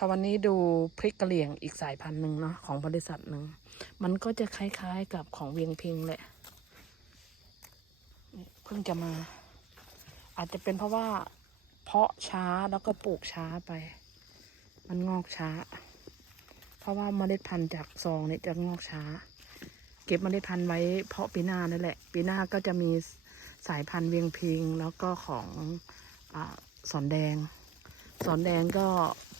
ค่ะวันนี้ดูพริกกะเหรี่ยงอีกสายพันธุ์หนึ่งเนาะของบริษัทหนึ่ง มันก็จะคล้ายๆกับของเวียงพิงแหละเพิ่งจะมา อาจจะเป็นเพราะว่า เพาะช้าแล้วก็ปลูกช้าไป มันงอกช้า เพราะว่าเมล็ดพันธุ์จากซองเนี่ยจะงอกช้า เก็บเมล็ดพันธุ์ไว้เพาะปีหน้านั่นแหละ ปีหน้าก็จะมีสายพันธุ์เวียงพิงแล้วก็ของอสอนแดง สอนแดงก็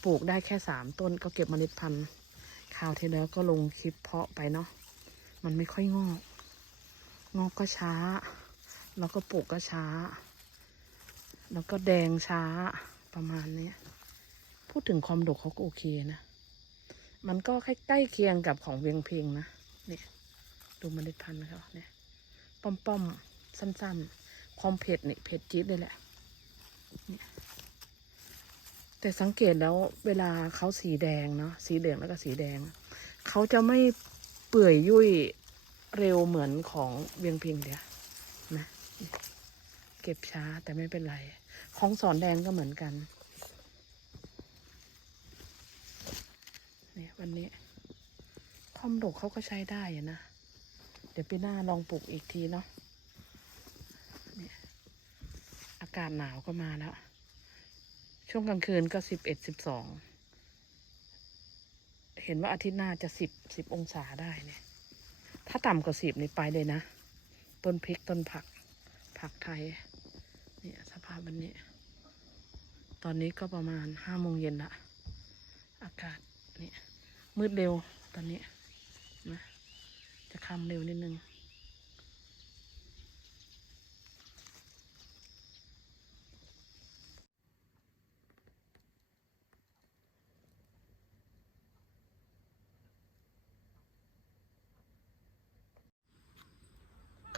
ปลูกได้แค่สามต้นก็เก็บเมล็ดพันธุ์คราวที่แล้วก็ลงคลิปเพาะไปเนาะมันไม่ค่อยงอก งอกก็ช้า แล้วก็ปลูกก็ช้า แล้วก็แดงช้าประมาณนี้พูดถึงความดกเขาก็โอเคนะ มันก็ใกล้เคียงกับของเวียงเพียงนะเนี่ยดูเมล็ดพันธุ์เขาเนี่ยป้อมๆ สั้นๆ ความเผ็ดนี่เผ็ดจี๊ดเลยแหละ แต่สังเกตแล้วเวลาเขาสีแดงเนาะสีเหลืองแล้วก็สีแดง เขาจะไม่เปื่อยยุ่ยเร็วเหมือนของเวียงพิงเดียวนะเก็บช้าแต่ไม่เป็นไร ของสอนแดงก็เหมือนกันเนี่ยวันนี้ความดกเขาก็ใช้ได้นะ เดี๋ยวปีหน้าลองปลูกอีกทีเนาะเนี่ยอากาศหนาวก็มาแล้ว ช่วงกลางคืนก็สิบเอ็ดสิบสอง เห็นว่าอาทิตย์หน้าจะสิบสิบองศาได้เนี่ย ถ้าต่ำกว่าสิบนี่ไปเลยนะ ต้นพริกต้นผัก ผักไทย เนี่ยสภาพวันนี้ ตอนนี้ก็ประมาณห้าโมงเย็นละ อากาศเนี่ยมืดเร็วตอนนี้นะจะคำเร็วนิดนึง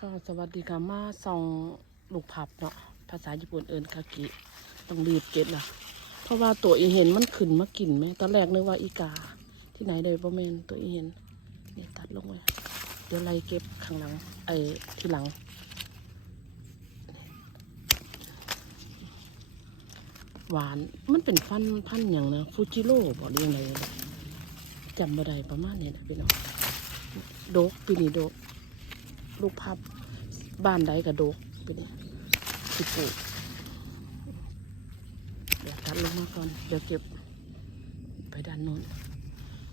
ก็สวัสดีค่ะมาส่องลูกผับเนาะภาษาญี่ปุ่นเอินคากิต้องรีบเก็ตละเพราะว่าตัวอีเห็นมันขึ้นมากินไหมตอนแรกนึกว่าอีกา ที่ไหนเลยประเมนตัวอีเห็นนี่ตัดลงเลยเดี๋ยวไล่เก็บข้างหลังไอ้ที่หลังหวานมันเป็นฟันพันอย่างนะฟูจิโร่บอกเรียงอะไรจำบ่ได้ประมาณนี้นะพี่น้องโดกปีนี้โดก ลูกพับบ้านใดกระโดกไปเนี่ยสิปลูกเดี๋ยวตัดลงมาก่อน เดี๋ยวเก็บไปด้านโน้น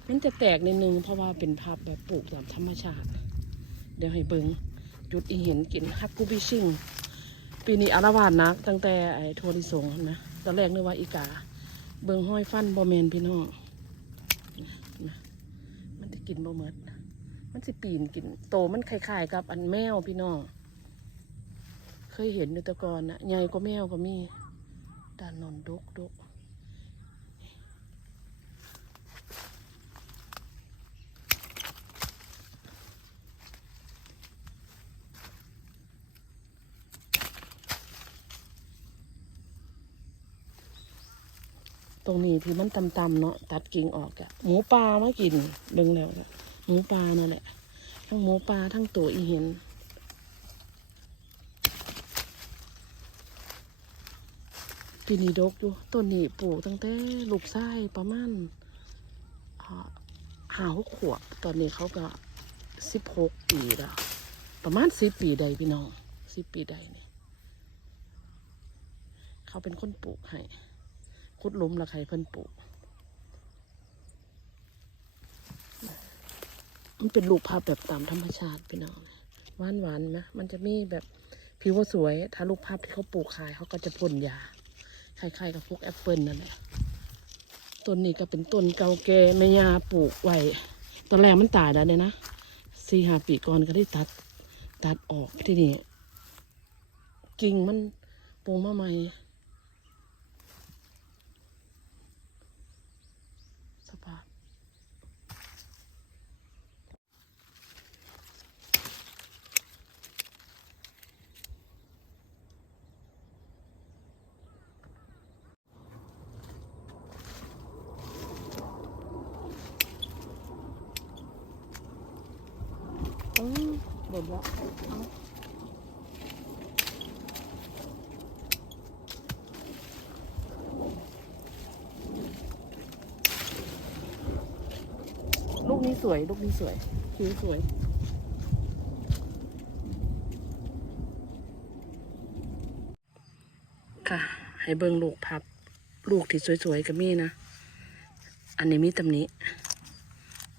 มันจะแตกนิดนึงเพราะว่าเป็นพับแบบปลูกตามธรรมชาติ เดี๋ยวให้เบิงจุดอีเห็นกินฮักกูบิชิงปีนี้อารวาสนักตั้งแต่ไอ้โทริสงนะตอนแรกนึกว่าอีกา เบิงห้อยฟันบอแมนพี่น้องนะมันจะกินบ่เมด มันสิปีนกิน โตมันคล้ายๆกับ อันแมวพี่น้อง เคยเห็นในตะกอนนะใหญ่กว่าแมวก็มีด้านนนดกดกตรงนี้ที่มันต่ำๆเนาะตัดกิ่งออกอะหมูปลามากินเบิ่งแล้วอะ หมูปลานั่นแหละ ทั้งหมูปลาทั้งตัวอีเห็นปีนีดกอยู่ต้นนี้ปลูกตั้งแต่ลูกไส้ประมาณห้าหกขวบ ตอนนี้เขาก็สิบหกปีแล้ว ประมาณสิบปีใดพี่น้องสิบปีใดเนี่ยเขาเป็นคนปลูกให้ขุดลุมละใครเพิ่นปลูก มันเป็นลูกภาพแบบตามธรรมชาติพี่น้องหวานหวานๆนะมันจะมีแบบผิวว่าสวย ถ้าลูกภาพที่เขาปลูกขายเขาก็จะพ่นยาคล้ายๆกับพวกแอปเปิลนั่นแหละต้นนี้ก็เป็นต้นเก่าแก่แม่ยาปลูกไว้ตอนแรกมันตายแล้วเลยนะสี่ห้าปีก่อนก็ได้ตัดตัดออกที่นี่กิ่งมันปลูกมาใหม่สภาพ อื เด็ดแล้วลูกนี้สวย ลูกนี้สวยผิวสวยค่ะ ให้เบิ่งลูกพับ ลูกที่สวยๆก็มีนะ อันนี้มีตำหนิ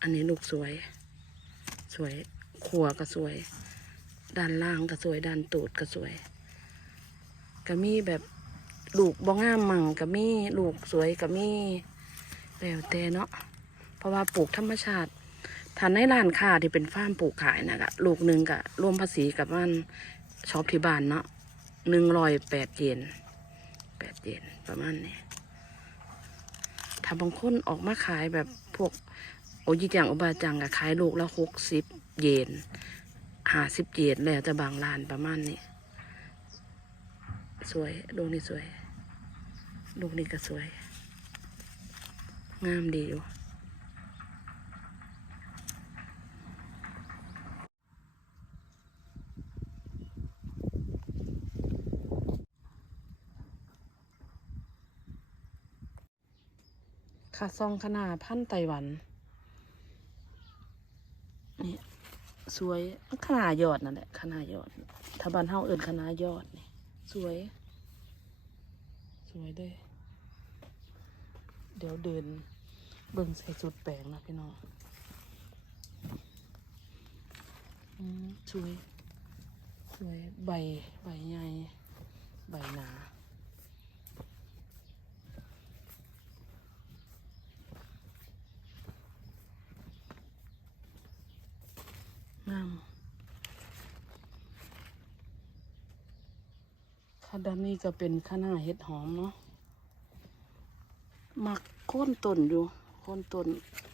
อันนี้ลูกสวย สวย ขัวก็สวย ด้านล่างก็สวย ด้านตูดก็สวยก็มีแบบลูกบ้องามมั่งก็มีลูกสวยก็มีแล้วแต่เนาะเพราะว่าปลูกธรรมชาติถ้าในร้านค้าที่เป็นฟาร์มปลูกขายนะกะลูกหนึ่งกะรวมภาษีกับมันช็อปที่บ้านเนาะหนึ่งร้อยแปดเยนแปดเยนประมาณนี้ถ้าบางคนออกมาขายแบบพวกโอยิจังอุบาจังก็ขายลูกละหกสิบ เยนห้าสิบเยนแล้วแต่บางร้านประมาณนี้ สวยลูกนี้สวยลูกนี้ก็สวย งามดีอยู่ค่ะซองขนาดพันไต้หวัน สวยขนาดยอดนั่นแหละขนาดยอดถ้าบ้านเฮาเอื่นขนาดยอดนี่สวย สวยด้วยเดี๋ยวเดินเบิ่งใส่สุดแปลงนะพี่น้องสวย สวยใบใบใหญ่ใบหนา งามค่ะ ด้านนี้ก็เป็นข้าหน้าเห็ดหอมเนาะหมักโค่นต้นอยู่โค่นต้น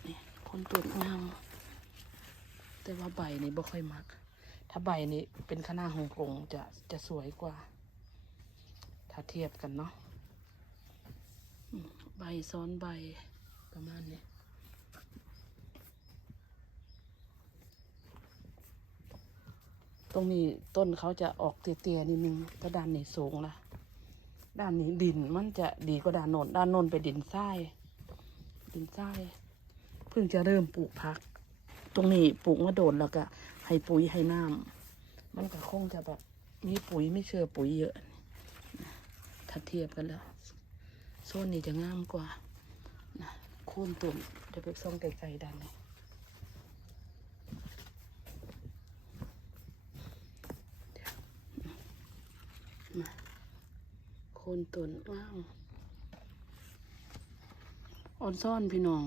นี่โค่นต้นงามแต่ว่าใบนี่บ่ค่อยมัก ถ้าใบนี่เป็นข้าหน้าฮ่องกงจะจะสวยกว่า ถ้าเทียบกันเนาะใบซ้อนใบประมาณนี้ ตรงนี้ต้นเขาจะออกเตี้ยๆนิดนึงก็ด้านนี้สูงละด้านนี้ดินมันจะดีกว่าด้านโน้นด้านโน้นเป็นดินทรายดินทรายเพิ่งจะเริ่มปลูกพัก ตรงนี้ปลูกมาโดนแล้วก็ให้ปุ๋ยให้น้ำมันก็คงจะแบบมีปุ๋ยไม่เชื่อปุ๋ยเยอะถ้าเทียบกันแล้วโซนนี้จะงามกว่านะโค่นตุ่มเดี๋ยวไปส่องไกลๆด้านนี้ มาโคนตนว้าวอ่อนซ่อนพี่น้อง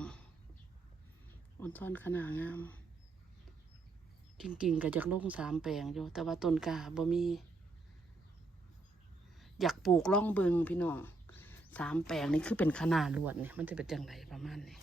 อ่อนซ่อนขนาดงาม จริงๆก็จากลงสามแปลงอยู่ แต่ว่าต้นกาบ่มี อยากปลูกล่องเบิงพี่น้องสามแปลงนี่คือเป็นขนาดลวดเนี่ยมันจะเป็นจังไรประมาณนี้